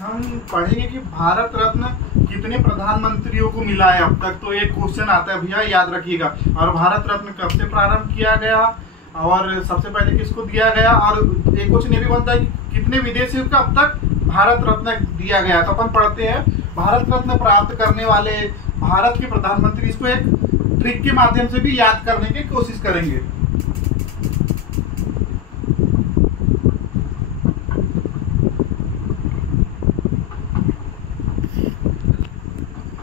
हम पढ़ेंगे कि भारत रत्न कितने प्रधानमंत्रियों को मिला है अब तक। तो एक क्वेश्चन आता है भैया, याद रखिएगा। और भारत रत्न कब से प्रारंभ किया गया और सबसे पहले किसको दिया गया, और एक क्वेश्चन ये भी बनता है कि कितने विदेशियों को अब तक भारत रत्न दिया गया। तो अपन पढ़ते हैं भारत रत्न प्राप्त करने वाले भारत के प्रधानमंत्री। इसको एक ट्रिक के माध्यम से भी याद करने की कोशिश करेंगे।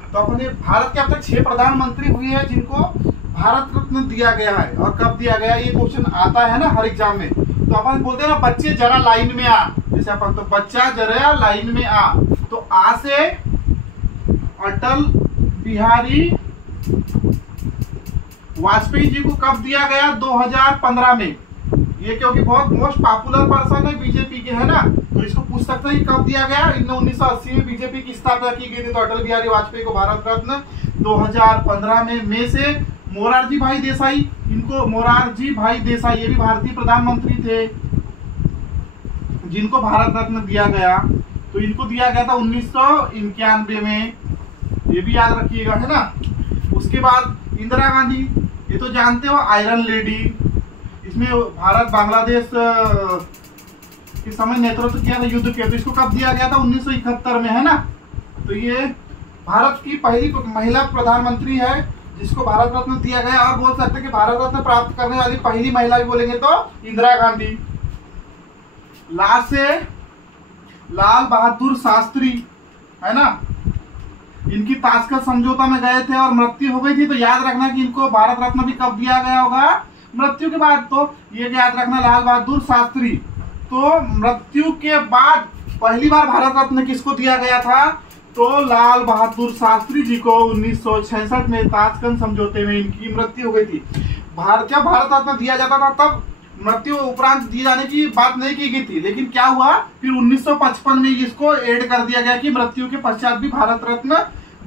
तो अपने भारत के अब तक 6 प्रधानमंत्री हुए हैं जिनको भारत रत्न दिया गया है। और कब दिया गया, ये क्वेश्चन आता है ना हर एग्जाम में। तो अपन बोलते हैं ना, बच्चे जरा लाइन में आ। जैसे अपन तो बच्चा जरा लाइन में आ। तो आ से अटल बिहारी वाजपेयी जी को कब दिया गया, 2015 में। ये क्योंकि बहुत मोस्ट पॉपुलर पर्सन है बीजेपी के, है ना, तो इसको पूछ सकते हैं कि कब दिया गया। 1980 में बीजेपी की स्थापना की गई थी। तो अटल बिहारी वाजपेयी को भारत रत्न 2015 में से मोरारजी भाई देसाई, इनको मोरारजी भाई देसाई, ये भी भारतीय प्रधानमंत्री थे जिनको भारत रत्न दिया गया। तो इनको दिया गया था 1991 में, ये भी याद रखिएगा, है ना। उसके बाद इंदिरा गांधी, ये तो जानते हो, आयरन लेडी। इसमें भारत बांग्लादेश के समय नेतृत्व किया था युद्ध के। तो इसको कब दिया गया था, 1971 में, है ना। तो ये भारत की पहली महिला प्रधानमंत्री है जिसको भारत रत्न दिया गया। और बोल सकते हैं कि भारत रत्न प्राप्त करने वाली पहली महिला भी बोलेंगे तो इंदिरा गांधी। लास्ट से लाल बहादुर शास्त्री, है ना, इनकी ताशकंद समझौता में गए थे और मृत्यु हो गई थी। तो याद रखना कि इनको भारत रत्न भी कब दिया गया होगा, मृत्यु के बाद। तो ये याद रखना, लाल बहादुर शास्त्री। तो मृत्यु के बाद पहली बार भारत रत्न किसको दिया गया था, तो लाल बहादुर शास्त्री जी को 1966 में ताशकंद समझौते में इनकी मृत्यु हो गई थी। जब भारत रत्न दिया जाता था तब मृत्यु उपरांत दिए जाने की बात नहीं की गई थी। लेकिन क्या हुआ, फिर 1955 में इसको ऐड कर दिया गया कि मृत्यु के पश्चात भी भारत रत्न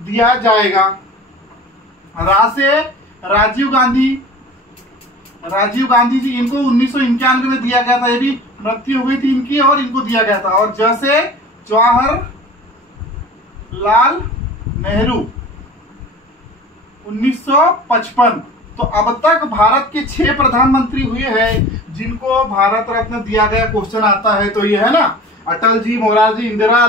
दिया जाएगा। राजीव गांधी जी, इनको 1991 में दिया गया था। ये भी मृत्यु हुई थी इनकी और इनको दिया गया था। और जैसे जवाहरलाल नेहरू 1955। तो अब तक भारत के 6 प्रधानमंत्री हुए हैं जिनको भारत रत्न दिया गया। क्वेश्चन आता है तो ये है ना, अटल जी, मोरारजी, इंदिरा,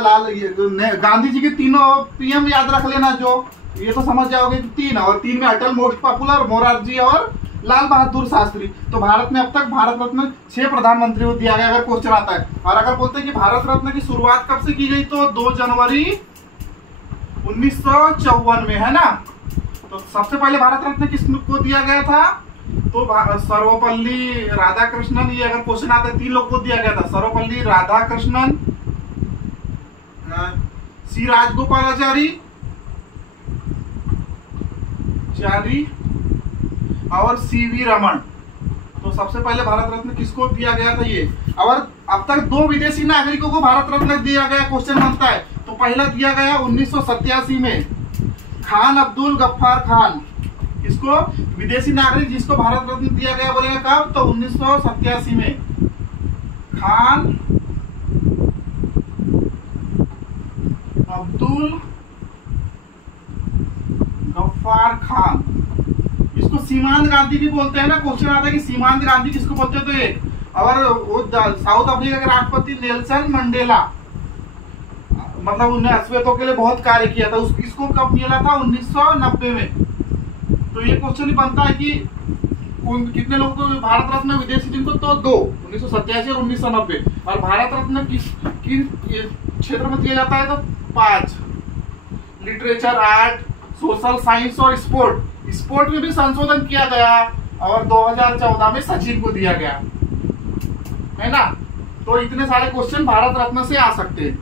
गांधी जी के तीनों पीएम याद रख लेना। जो ये तो समझ जाओगे कि 3, और 3 में अटल मोस्ट पॉपुलर, मोरारजी और लाल बहादुर शास्त्री। तो भारत में अब तक भारत रत्न 6 प्रधानमंत्री को दिया गया, अगर क्वेश्चन आता है। और अगर बोलते हैं कि भारत रत्न की शुरुआत कब से की गई, तो 2 जनवरी 1954 में, है ना। तो सबसे पहले भारत रत्न किसको दिया गया था, तो सर्वपल्ली राधाकृष्णन। ये अगर क्वेश्चन आता है, 3 लोग को दिया गया था, सर्वपल्ली राधाकृष्णन, सी राजगोपालाचारी और सीवी रमन। तो सबसे पहले भारत रत्न किसको दिया गया था ये। और अब तक 2 विदेशी नागरिकों को भारत रत्न दिया गया। क्वेश्चन बनता है, तो पहला दिया गया 1987 में, खान अब्दुल गफ्फार खान। इसको विदेशी नागरिक जिसको भारत रत्न दिया गया बोलेगा कब, तो 1987 में, खान अब्दुल गफ्फार खान। इसको सीमांत गांधी भी बोलते हैं ना। क्वेश्चन आता है कि सीमांत गांधी किसको बोलते हैं, तो एक। और वो साउथ अफ्रीका के राष्ट्रपति नेल्सन मंडेला, मतलब उन्हें अश्वेतों के लिए बहुत कार्य किया था। इसको कब मिला था, 1990 में। तो ये क्वेश्चन ही बनता है कि कितने लोगों को भारत रत्न विदेशी जिनको, तो 2, 1987 और 1990। और भारत रत्न किस क्षेत्र में दिया जाता है, तो 5, लिटरेचर, आर्ट, सोशल साइंस और स्पोर्ट में भी संशोधन किया गया। और 2014 में सचिन को दिया गया, है ना। तो इतने सारे क्वेश्चन भारत रत्न से आ सकते हैं।